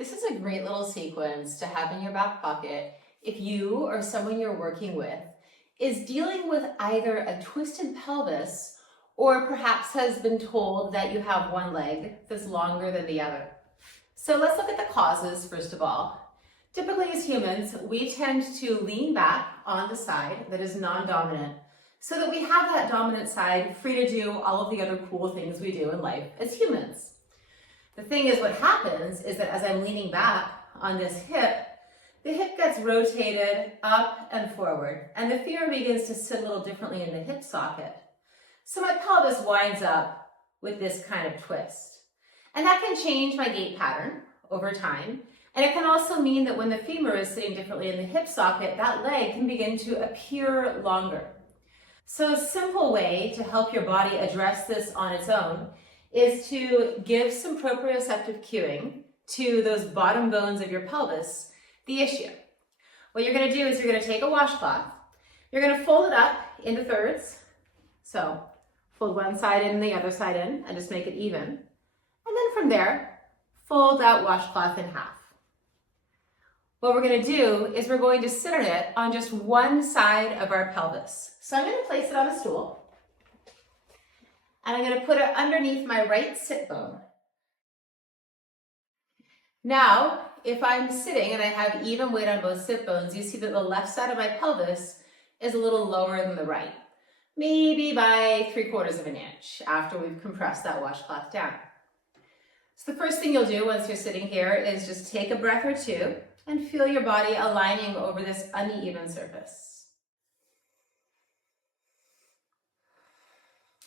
This is a great little sequence to have in your back pocket if you or someone you're working with is dealing with either a twisted pelvis or perhaps has been told that you have one leg that's longer than the other. So let's look at the causes first of all. Typically as humans, we tend to lean back on the side that is non-dominant so that we have that dominant side free to do all of the other cool things we do in life as humans. The thing is, what happens is that as I'm leaning back on this hip, the hip gets rotated up and forward, and the femur begins to sit a little differently in the hip socket. So my pelvis winds up with this kind of twist. And that can change my gait pattern over time, and it can also mean that when the femur is sitting differently in the hip socket, that leg can begin to appear longer. So a simple way to help your body address this on its own is to give some proprioceptive cueing to those bottom bones of your pelvis, the ischium. What you're going to do is you're going to take a washcloth, you're going to fold it up into thirds, so fold one side in and the other side in and just make it even, and then from there, fold that washcloth in half. What we're going to do is we're going to sit on it on just one side of our pelvis. So I'm going to place it on a stool. And I'm going to put it underneath my right sit bone. Now, if I'm sitting and I have even weight on both sit bones, you see that the left side of my pelvis is a little lower than the right, maybe by 3/4 of an inch after we've compressed that washcloth down. So the first thing you'll do once you're sitting here is just take a breath or two and feel your body aligning over this uneven surface.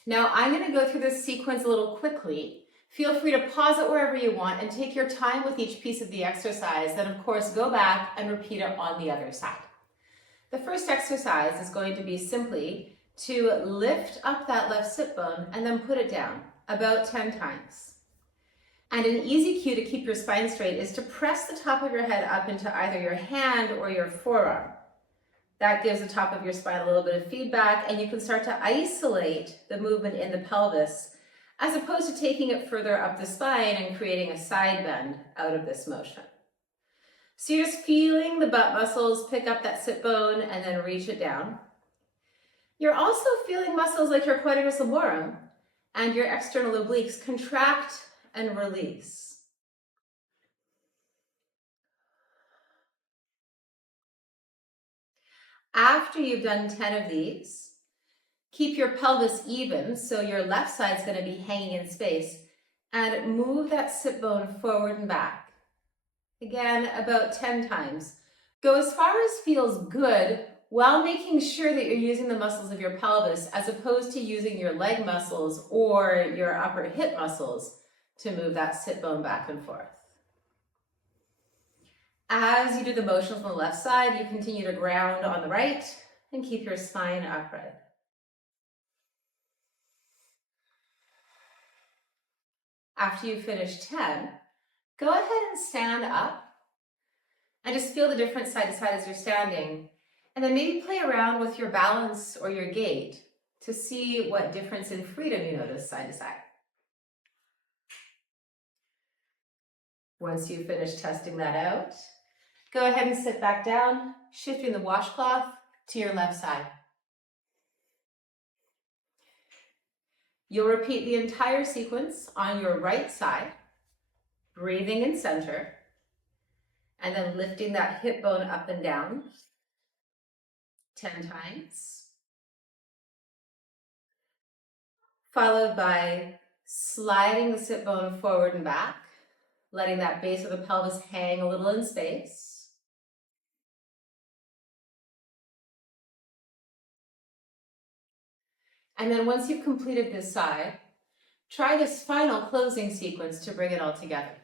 Now I'm going to go through this sequence a little quickly. Feel free to pause it wherever you want and take your time with each piece of the exercise. Then of course go back and repeat it on the other side. The first exercise is going to be simply to lift up that left sit bone and then put it down about 10 times. And an easy cue to keep your spine straight is to press the top of your head up into either your hand or your forearm. That gives the top of your spine a little bit of feedback, and you can start to isolate the movement in the pelvis as opposed to taking it further up the spine and creating a side bend out of this motion. So you're just feeling the butt muscles pick up that sit bone and then reach it down. You're also feeling muscles like your quadratus lumborum and your external obliques contract and release. After you've done 10 of these, keep your pelvis even, so your left side's going to be hanging in space, and move that sit bone forward and back. Again, about 10 times. Go as far as feels good while making sure that you're using the muscles of your pelvis as opposed to using your leg muscles or your upper hip muscles to move that sit bone back and forth. As you do the motions on the left side, you continue to ground on the right and keep your spine upright. After you finish 10, go ahead and stand up and just feel the difference side to side as you're standing. And then maybe play around with your balance or your gait to see what difference in freedom you notice side to side. Once you finish testing that out, go ahead and sit back down, shifting the washcloth to your left side. You'll repeat the entire sequence on your right side, breathing in center, and then lifting that hip bone up and down 10 times, followed by sliding the sit bone forward and back, letting that base of the pelvis hang a little in space. And then once you've completed this side, try this final closing sequence to bring it all together.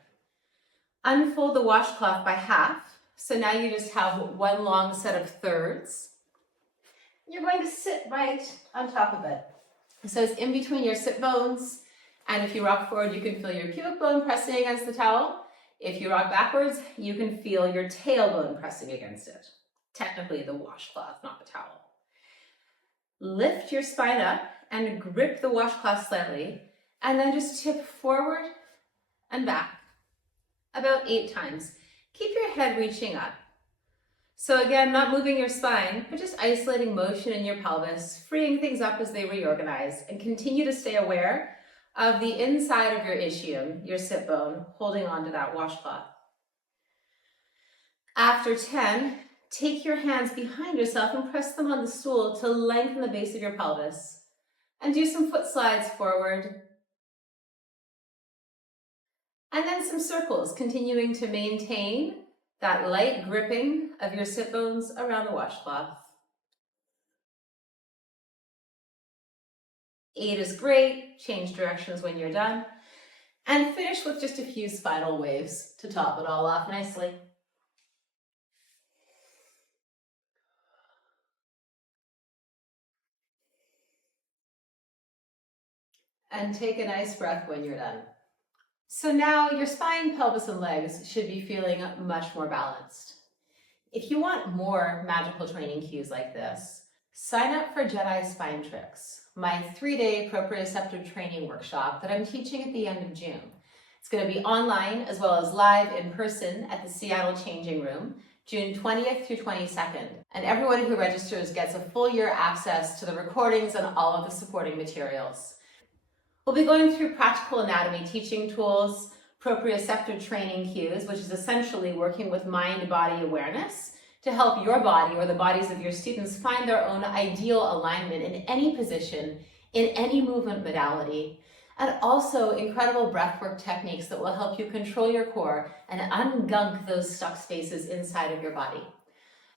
Unfold the washcloth by half, so now you just have one long set of thirds. You're going to sit right on top of it. So it's in between your sit bones, and if you rock forward, you can feel your pubic bone pressing against the towel. If you rock backwards, you can feel your tailbone pressing against it. Technically the washcloth, not the towel. Lift your spine up and grip the washcloth slightly, and then just tip forward and back about 8 times. Keep your head reaching up. So again, not moving your spine, but just isolating motion in your pelvis, freeing things up as they reorganize, and continue to stay aware of the inside of your ischium, your sit bone, holding onto that washcloth. After 10, take your hands behind yourself and press them on the stool to lengthen the base of your pelvis. And do some foot slides forward. And then some circles, continuing to maintain that light gripping of your sit bones around the washcloth. 8 is great. Change directions when you're done. And finish with just a few spinal waves to top it all off nicely. And take a nice breath when you're done. So now your spine, pelvis, and legs should be feeling much more balanced. If you want more magical training cues like this, sign up for Jedi Spine Tricks, my 3-day proprioceptive training workshop that I'm teaching at the end of June. It's going to be online as well as live in person at the Seattle Changing Room, June 20th through 22nd. And everyone who registers gets a full year access to the recordings and all of the supporting materials. We'll be going through practical anatomy teaching tools, proprioceptive training cues, which is essentially working with mind-body awareness to help your body or the bodies of your students find their own ideal alignment in any position, in any movement modality, and also incredible breathwork techniques that will help you control your core and ungunk those stuck spaces inside of your body.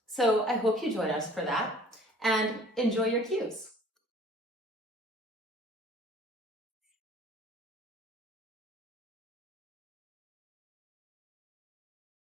So I hope you join us for that and enjoy your cues.